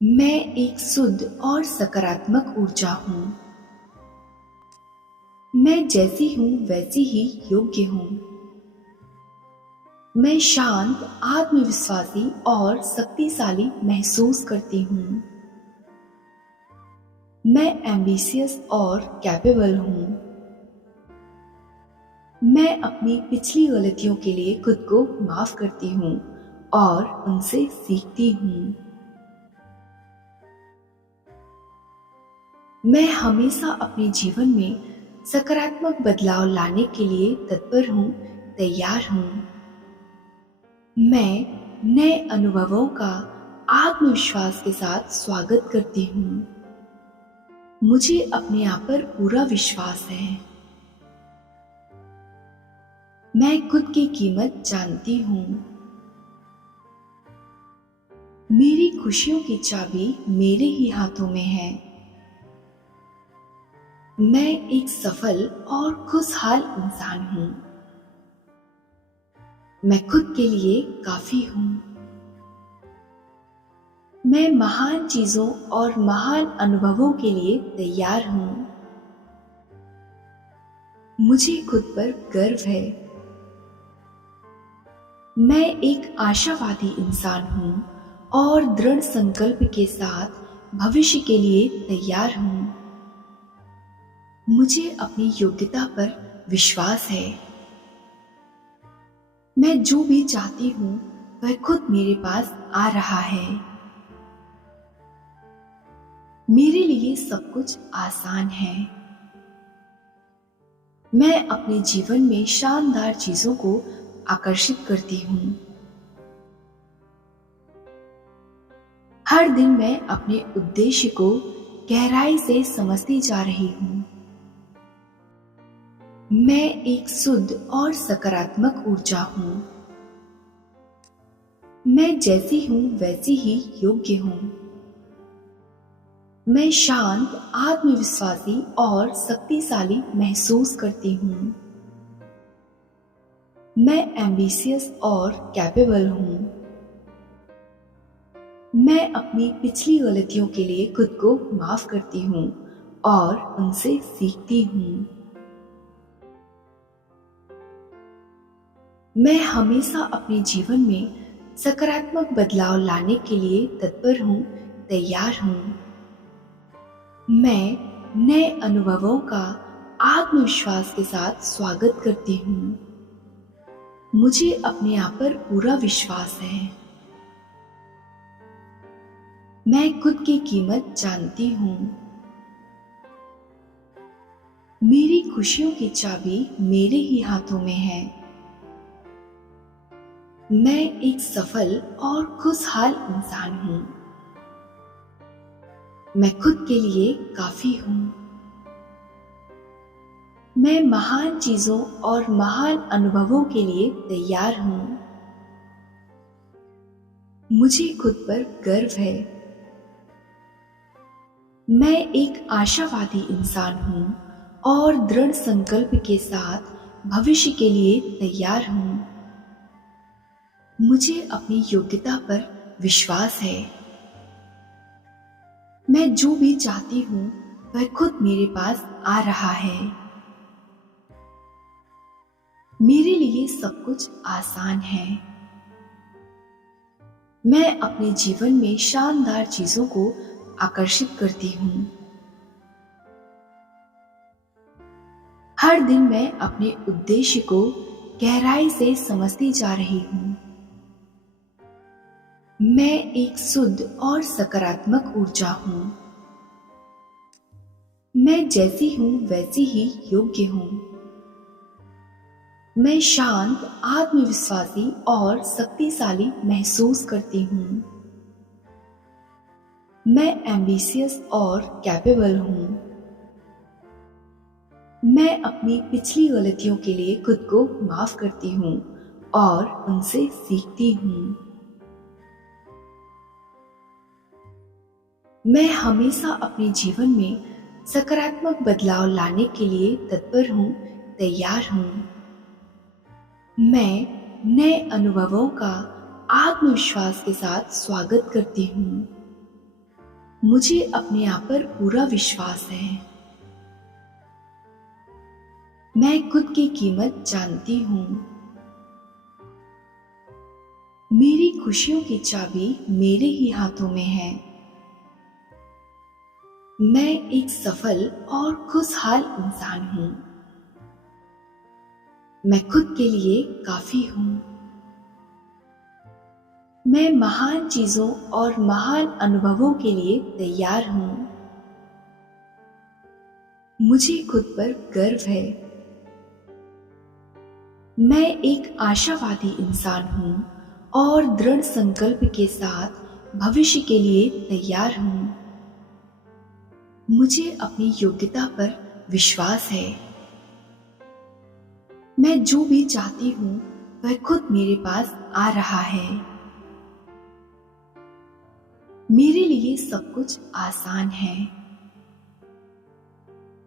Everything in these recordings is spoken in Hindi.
मैं एक शुद्ध और सकारात्मक ऊर्जा हूँ। मैं जैसी हूँ वैसी ही योग्य हूँ। मैं शांत, आत्मविश्वासी और शक्तिशाली महसूस करती हूँ। मैं एम्बिशियस और कैपेबल हूँ। मैं अपनी पिछली गलतियों के लिए खुद को माफ करती हूँ और उनसे सीखती हूँ। मैं हमेशा अपने जीवन में सकारात्मक बदलाव लाने के लिए तत्पर हूँ, तैयार हूँ। मैं नए अनुभवों का आत्मविश्वास के साथ स्वागत करती हूँ। मुझे अपने आप पर पूरा विश्वास है। मैं खुद की कीमत जानती हूँ। मेरी खुशियों की चाबी मेरे ही हाथों में है। मैं एक सफल और खुशहाल इंसान हूँ। मैं खुद के लिए काफी हूँ। मैं महान चीजों और महान अनुभवों के लिए तैयार हूँ। मुझे खुद पर गर्व है। मैं एक आशावादी इंसान हूँ और दृढ़ संकल्प के साथ भविष्य के लिए तैयार हूँ। मुझे अपनी योग्यता पर विश्वास है। मैं जो भी चाहती हूँ वह खुद मेरे पास आ रहा है। मेरे लिए सब कुछ आसान है। मैं अपने जीवन में शानदार चीजों को आकर्षित करती हूँ। हर दिन मैं अपने उद्देश्य को गहराई से समझती जा रही हूँ। मैं एक शुद्ध और सकारात्मक ऊर्जा हूँ। मैं जैसी हूँ वैसी ही योग्य हूँ। मैं शांत, आत्मविश्वासी और शक्तिशाली महसूस करती हूँ। मैं एम्बिशियस और कैपेबल हूँ। मैं अपनी पिछली गलतियों के लिए खुद को माफ करती हूँ और उनसे सीखती हूँ। मैं हमेशा अपने जीवन में सकारात्मक बदलाव लाने के लिए तत्पर हूँ, तैयार हूँ। मैं नए अनुभवों का आत्मविश्वास के साथ स्वागत करती हूँ। मुझे अपने आप पर पूरा विश्वास है। मैं खुद की कीमत जानती हूँ। मेरी खुशियों की चाबी मेरे ही हाथों में है। मैं एक सफल और खुशहाल इंसान हूँ। मैं खुद के लिए काफी हूँ। मैं महान चीजों और महान अनुभवों के लिए तैयार हूँ। मुझे खुद पर गर्व है। मैं एक आशावादी इंसान हूँ और दृढ़ संकल्प के साथ भविष्य के लिए तैयार हूँ। मुझे अपनी योग्यता पर विश्वास है। मैं जो भी चाहती हूँ वह खुद मेरे पास आ रहा है। मेरे लिए सब कुछ आसान है। मैं अपने जीवन में शानदार चीजों को आकर्षित करती हूँ। हर दिन मैं अपने उद्देश्य को गहराई से समझती जा रही हूँ। मैं एक शुद्ध और सकारात्मक ऊर्जा हूँ। मैं जैसी हूँ वैसी ही योग्य हूँ। मैं शांत, आत्मविश्वासी और शक्तिशाली महसूस करती हूँ। मैं एम्बिशियस और कैपेबल हूँ। मैं अपनी पिछली गलतियों के लिए खुद को माफ करती हूँ और उनसे सीखती हूँ। मैं हमेशा अपने जीवन में सकारात्मक बदलाव लाने के लिए तत्पर हूँ, तैयार हूँ। मैं नए अनुभवों का आत्मविश्वास के साथ स्वागत करती हूँ। मुझे अपने आप पर पूरा विश्वास है। मैं खुद की कीमत जानती हूँ। मेरी खुशियों की चाबी मेरे ही हाथों में है। मैं एक सफल और खुशहाल इंसान हूँ। मैं खुद के लिए काफी हूँ। मैं महान चीजों और महान अनुभवों के लिए तैयार हूँ। मुझे खुद पर गर्व है। मैं एक आशावादी इंसान हूँ और दृढ़ संकल्प के साथ भविष्य के लिए तैयार हूँ। मुझे अपनी योग्यता पर विश्वास है। मैं जो भी चाहती हूँ वह खुद मेरे पास आ रहा है। मेरे लिए सब कुछ आसान है।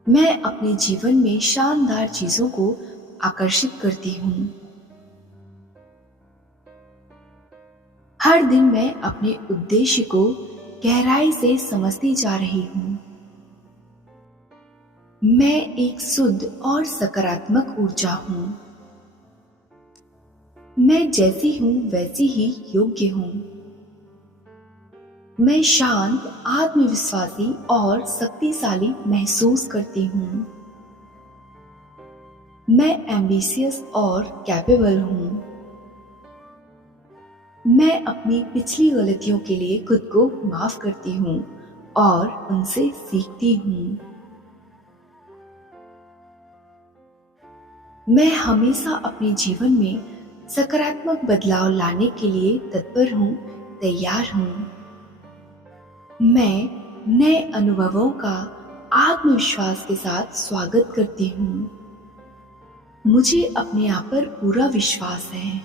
मैं अपने जीवन में शानदार चीजों को आकर्षित करती हूँ। हर दिन मैं अपने उद्देश्य को गहराई से समझती जा रही हूँ। मैं एक शुद्ध और सकारात्मक ऊर्जा हूँ। मैं जैसी हूँ वैसी ही योग्य हूँ। मैं शांत, आत्मविश्वासी और शक्तिशाली महसूस करती हूँ। मैं एम्बिशियस और कैपेबल हूँ। मैं अपनी पिछली गलतियों के लिए खुद को माफ करती हूँ और उनसे सीखती हूँ। मैं हमेशा अपने जीवन में सकारात्मक बदलाव लाने के लिए तत्पर हूँ, तैयार हूँ। मैं नए अनुभवों का आत्मविश्वास के साथ स्वागत करती हूँ। मुझे अपने आप पर पूरा विश्वास है।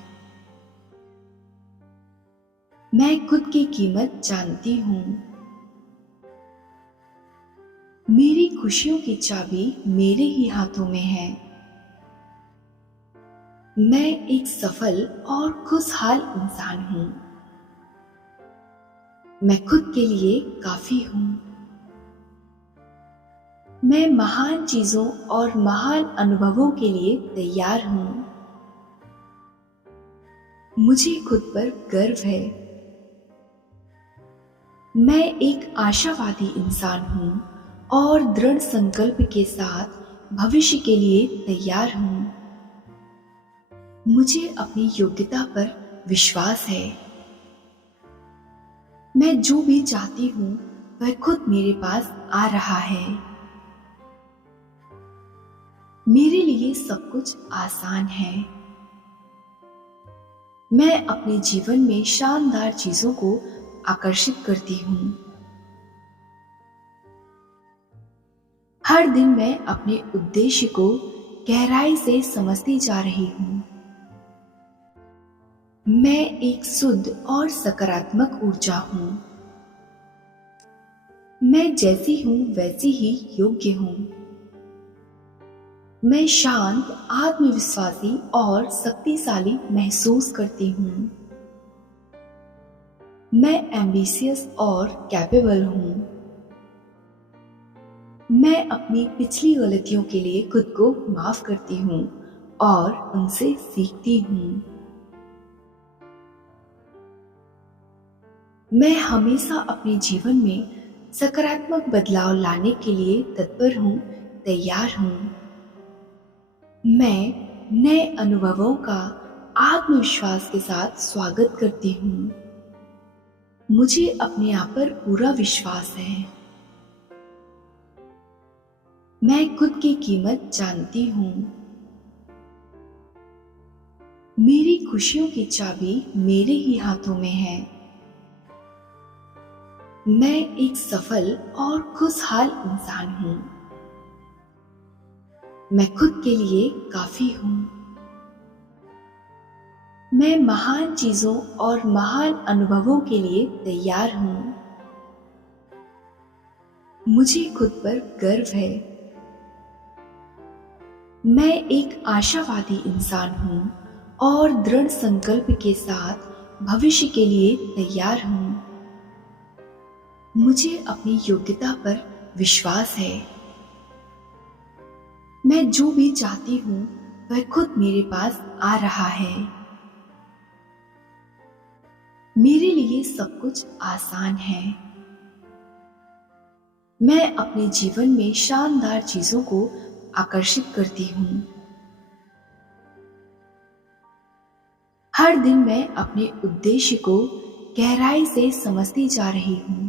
मैं खुद की कीमत जानती हूँ। मेरी खुशियों की चाबी मेरे ही हाथों में है। मैं एक सफल और खुशहाल इंसान हूँ। मैं खुद के लिए काफी हूँ। मैं महान चीजों और महान अनुभवों के लिए तैयार हूँ। मुझे खुद पर गर्व है। मैं एक आशावादी इंसान हूँ और दृढ़ संकल्प के साथ भविष्य के लिए तैयार हूँ। मुझे अपनी योग्यता पर विश्वास है। मैं जो भी चाहती हूँ वह खुद मेरे पास आ रहा है। मेरे लिए सब कुछ आसान है। मैं अपने जीवन में शानदार चीजों को आकर्षित करती हूँ। हर दिन मैं अपने उद्देश्य को गहराई से समझती जा रही हूँ। मैं एक शुद्ध और सकारात्मक ऊर्जा हूँ। मैं जैसी हूँ वैसी ही योग्य हूँ। मैं शांत, आत्मविश्वासी और शक्तिशाली महसूस करती हूँ। मैं एम्बिशियस और कैपेबल हूँ। मैं अपनी पिछली गलतियों के लिए खुद को माफ करती हूँ और उनसे सीखती हूँ। मैं हमेशा अपने जीवन में सकारात्मक बदलाव लाने के लिए तत्पर हूँ, तैयार हूँ। मैं नए अनुभवों का आत्मविश्वास के साथ स्वागत करती हूँ। मुझे अपने आप पर पूरा विश्वास है। मैं खुद की कीमत जानती हूँ। मेरी खुशियों की चाबी मेरे ही हाथों में है। मैं एक सफल और खुशहाल इंसान हूँ। मैं खुद के लिए काफी हूँ। मैं महान चीजों और महान अनुभवों के लिए तैयार हूँ। मुझे खुद पर गर्व है। मैं एक आशावादी इंसान हूँ और दृढ़ संकल्प के साथ भविष्य के लिए तैयार हूँ। मुझे अपनी योग्यता पर विश्वास है। मैं जो भी चाहती हूँ वह खुद मेरे पास आ रहा है। मेरे लिए सब कुछ आसान है। मैं अपने जीवन में शानदार चीजों को आकर्षित करती हूँ। हर दिन मैं अपने उद्देश्य को गहराई से समझती जा रही हूँ।